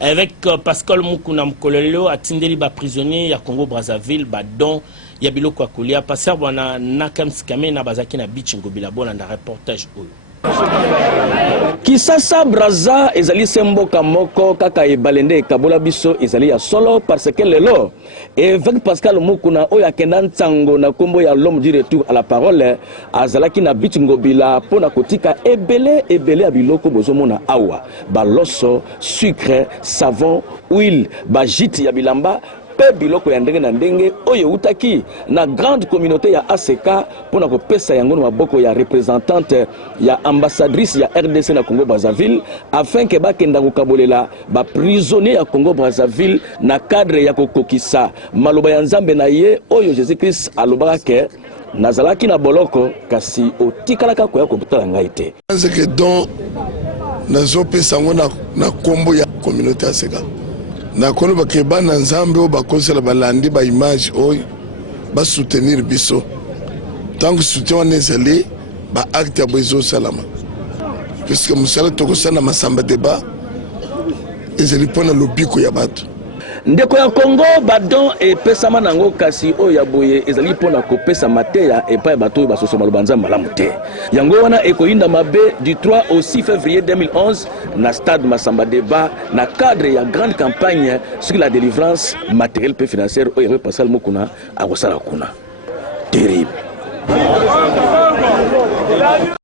avec Pascal Mukuna Mkolelo atindeli ba prisonnier ya Congo Brazzaville ba don ya biloko akolia passer bwana Nakamsikame na bazaki na beach ngobila bona na reportage oyo. Kisasa Braza ezali semboka moko kaka ebalende kabola biso ezali ya solo parce que lelo avec Pascal Mukuna oyo akenda ntango na kombo ya l'homme du retour à la parole azalaki na beach ngobila pona kotika ebele ya biloko bozomona awa baloso sucre savon huile bajiti ya bilamba pe biloko ya ndenge na ndenge oyo utaki na grande communauté ya ACK pona kopesa yango na maboko ya représentante ya ambassadrice ya RDC na Congo Brazzaville afin que bakenda kokabolela ba prisonnier ya Congo Brazzaville na cadre ya kokokisa maloba ya nzambe na ye oyo Jésus Christ alobaka ke nazalaki na boloko kasi otikalaka koya koputala ngai te. C'est que donc nazopesa ngo na kombo ya communauté ya ACK na kono bakeba na nzambe o bakosela balandi ba image oyo ba soutenir biso tant que soutien on ezali ba acte ya bezo salama puisque musala tokosana masamba débat ezali pona lobiko ya bato ndeko ya Congo badon e pesa manango kasi oyo ya boye ezali pona kopesa mateya epa bato basoso malobanza malamu te yango wana ekoyinda mabe du 3 au 6 février 2011 na stade Masamba Débat na cadre ya grande campagne sur la délivrance matérielle et financière oyo Pascal Mukuna akosala kuna terrible.